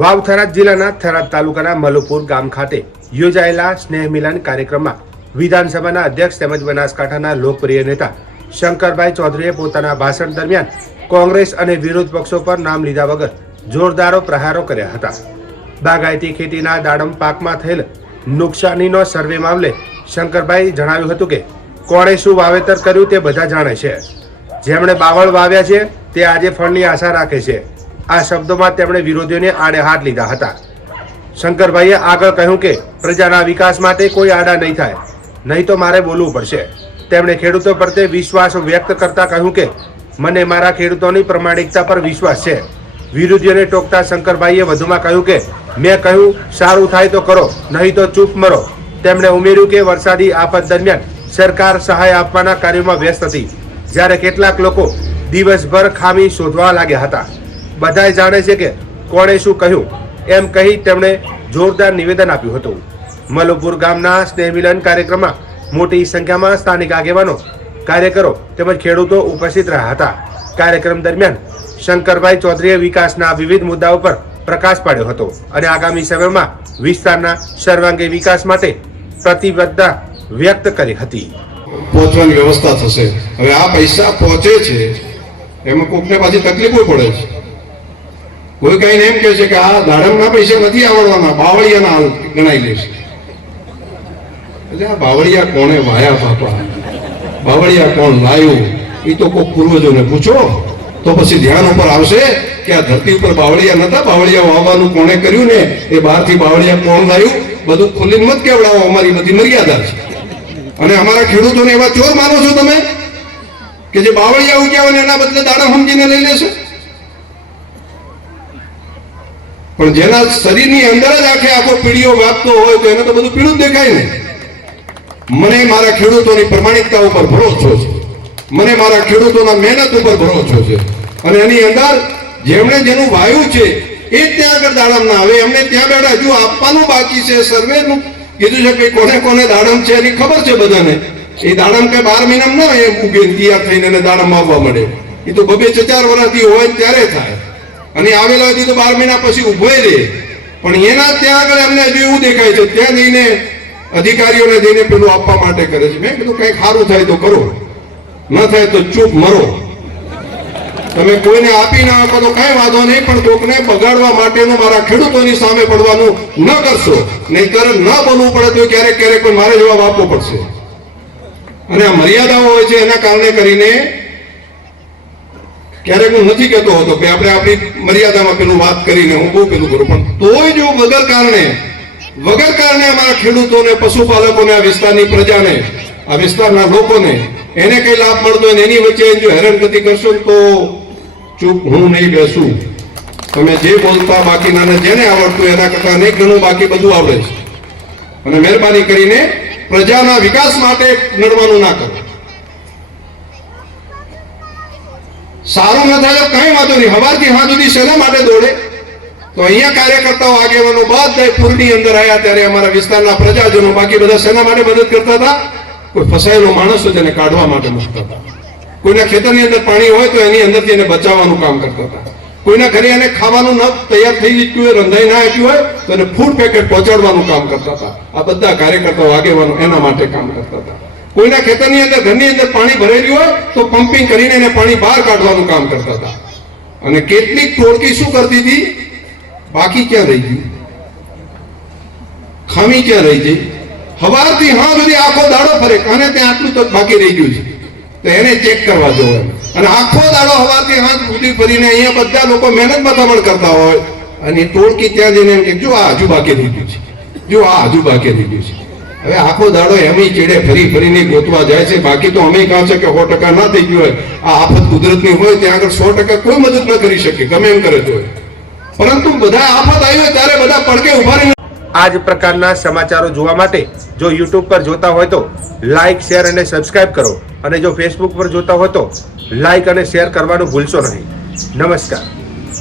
વાવ થરાદ જિલ્લાના થરાદ તાલુકાના મલુપુર ગામ ખાતે યોજાયેલા સ્નેહ મિલન કાર્યક્રમમાં વિધાનસભાના અધ્યક્ષ તેમજ બનાસકાંઠાના લોકપ્રિય નેતા શંકરભાઈ ચૌધરીએ પોતાના ભાષણ દરમિયાન કોંગ્રેસ અને વિરોધ પક્ષો પર નામ લીધા વગર જોરદારો પ્રહારો કર્યા હતા. બાગાયતી ખેતીના દાડમ પાકમાં થયેલ નુકસાનીનો સર્વે મામલે શંકરભાઈ જણાવ્યું હતું કે, કોણે શું વાવેતર કર્યું તે બધા જાણે છે. જેમણે બાવળ વાવ્યા છે, તે આજે ફળની આશા રાખે છે. આ શબ્દોમાં તેમણે વિરોધીઓને આડે હાથ લીધા હતા. શંકરભાઈએ આગળ કહ્યું કે, પ્રજાના વિકાસ માટે કોઈ આડા નહીં થાય, નહીં તો મારે બોલવું પડશે. તેમણે ખેડૂતો પ્રત્યે વિશ્વાસ વ્યક્ત કરતા કહ્યું કે, મને મારા ખેડૂતોની પ્રમાણિકતા પર વિશ્વાસ છે. વિરોધીઓને ટોકતા શંકરભાઈએ વધુમાં કહ્યું કે, મેં કહ્યું, સારું થાય તો કરો, નહીં તો ચૂપ મરો. તેમણે ઉમેર્યું કે, વરસાદી આફત દરમિયાન સરકાર સહાય આપવાના કાર્યોમાં વ્યસ્ત હતી. જ્યારે કેટલાક લોકો દિવસભર ખામી શોધવા લાગ્યા હતા. બધાએ જાણે છે કે કોણે શું કહ્યું? એમ કહી તેમણે જોરદાર નિવેદન આપ્યું હતું. મલુપુર ગામના સ્નેહમિલન કાર્યક્રમમાં મોટી સંખ્યામાં સ્થાનિક આગેવાનો, કાર્યકરો તેમજ ખેડૂતો ઉપસ્થિત રહ્યા હતા. કાર્યક્રમ દરમિયાન શંકરભાઈ ચૌધરીએ વિકાસના વિવિધ મુદ્દાઓ પર પ્રકાશ પાડ્યો હતો અને આગામી સમયમાં વિસ્તારના સર્વાંગી વિકાસ માટે પ્રતિબદ્ધતા વ્યક્ત કરી હતી. પહોંચવાની વ્યવસ્થા થશે. હવે આ પૈસા પહોંચે છે, એમાં કોકને પાછી તકલીફો પડે છે. કોઈ કઈ એમ કે છે કે આ દાડમના પૈસા નથી આવડવાના, બાવળિયાના ગણાઈ લેશે એટલે આ બાવળિયા કોણે વાયા બાપા? બાવળિયા કોણ લાયું? એ તો કોઈ પૂર્વજોને પૂછો. તો પછી ધ્યાન ઉપર આવશે કે આ ધરતી ઉપર બાવળિયા નતા? બાવળિયા વાવવાનું કોણે કર્યું ને? એ બહારથી બાવળિયા કોણ લાયું? બધું ખુલ્લી મત કેવડાવો? અમારી બધી મર્યાદા છે. અને અમારા ખેડૂતોને એવા ચોર માનો છો તમે? કે જે બાવળિયા ઉગ્યા હોય એના બદલે દાડા સમજીને લઈ લેશે પણ જેના શરીરની અંદર જ આખે આખો પીડીઓ વ્યાપતો હોય તો એને તો બધું પીળું જ દેખાય ને. મને મારા ખેડૂતોની પ્રમાણિકતા ઉપર ભરોસો છે. મને મારા ખેડૂતોના મહેનત ઉપર ભરોસો છે. અને એની અંદર જેમણે જેનું વાયુ છે, એ ત્યાં આગળ દાડમ ના આવે. એમને ત્યાં બેઠા હજુ આપવાનું બાકી છે. સર્વેનું કીધું છે કે કોને કોને દાડમ છે એની ખબર છે બધાને. એ દાડમ કે બાર મહિનામાં ના એ ઉગે તૈયાર થઈને એને દાડમ આવવા મળે એ તો બબે ચાર વર્ષથી હોય ત્યારે થાય. અને આવેલા હજી તો બાર મહિના પછી ઊભો રહે. પણ એના ત્યાં આગળ એમને હજુ એવું દેખાય છે, ત્યાં જઈને અધિકારીઓને જઈને પેલું આપવા માટે કરે છે. મેં કીધું કંઈક સારું થાય તો કરો. ન થાય તો ચૂપ મરો. તમે કોઈને આપી ના આપો તો કઈ વાંધો નહીં, પણ કોકને બગાડવા માટેનું મારા ખેડૂતોની સામે પડવાનું ન કરશો. નહીતર ન બોલવું પડે તો ક્યારેક ક્યારેક મારે જવાબ આપવો પડશે. અને આ મર્યાદાઓ હોય છે, એના કારણે કરીને ક્યારેક હું નથી કહેતો હતો કે આપણે આપણી મર્યાદામાં પેલું વાત કરીને હું બહુ પેલું કરું, પણ તોય જો વગર કારણે વગર કારણે અમારા ખેડૂતોને, પશુપાલકોને, આ વિસ્તારની પ્રજાને, આ વિસ્તારના લોકોને એને કઈ લાભ મળતો હોય એની વચ્ચે જો હેરાનગતિ કરશો તો ચૂપ હું નહીં બેસું. તમે જે બોલતા બાકીનાને જેને આવડતું એના કરતા નહીં ઘણું બાકી બધું આવડે છે. અને મહેરબાની કરીને પ્રજાના વિકાસ માટે લડવાનું ના કરો. સારું ન થાય તો કઈ વાંધો નહીં. હવારથી હા સુધી શેના માટે દોડે? તો અહીંયા કાર્યકર્તાઓ, આગેવાનો બધા પૂરની અંદર આવ્યા ત્યારે અમારા વિસ્તારના પ્રજાજનો બાકી બધા શેના માટે મદદ કરતા હતા? કોઈ ફસાયેલો માણસ હોય તેને કાઢવા માટે મૂકતા હતા. કોઈના ખેતરની અંદર પાણી હોય તો એની અંદરથી એને બચાવવાનું કામ કરતા હતા. કોઈના ઘરે એને ખાવાનું ન તૈયાર થઈ ચૂક્યું હોય, રંધાઈ ના આપ્યું હોય, તો એને ફૂડ પેકેટ પહોંચાડવાનું કામ કરતા હતા. આ બધા કાર્યકર્તાઓ, આગેવાનો એના માટે કામ કરતા હતા. કોઈના ખેતરની અંદર, ઘરની અંદર પાણી ભરેલું હોય, તો પમ્પિંગ કરીને એને પાણી બહાર કાઢવાનું કામ કરતા હતા. અને કેટલીક ટોળકી શું કરતી હતી? બાકી ક્યાં રહી ગયું? ખામી ક્યાં રહી ગઈ? હવારથી હા સુધી આખો દાડો ફરે અને ત્યાં આટલું તો બાકી રહી ગયું છે? તો એને ચેક કરવા જવું અને આખો દાડો હવારથી હાથ સુધી ફરીને અહીંયા બધા લોકો મહેનત બતાવણ કરતા હોય. અને ટોળકી ત્યાં જઈને એમ કે, જો આ હજુ બાકી રહી ગયું છે. જો આ હજુ બાકી રહી ગયું છે. હવે આખો દાડો એમય ચેડે ફરી ફરીને ગોતવા જાય છે. બાકી તો અમે કહે છે કે સો ટકા ના થઈ ગયું હોય. આ આફત કુદરતની હોય ત્યાં આગળ સો ટકા કોઈ મદદ ન કરી શકે. ગમે એમ કરે તો. પરંતુ બધા આફત આવી હોય ત્યારે બધા પડકે ઊભા રહીને આ પ્રકારના સમાચારો જોવા માટે જો યુટ્યુબ પર જોતા હોય તો લાઇક શેર અને સબસ્ક્રાઇબ કરો. અને જો ફેસબુક પર જોતા હોય તો લાઇક અને શેર કરવાનું ભૂલશો નહીં. નમસ્કાર.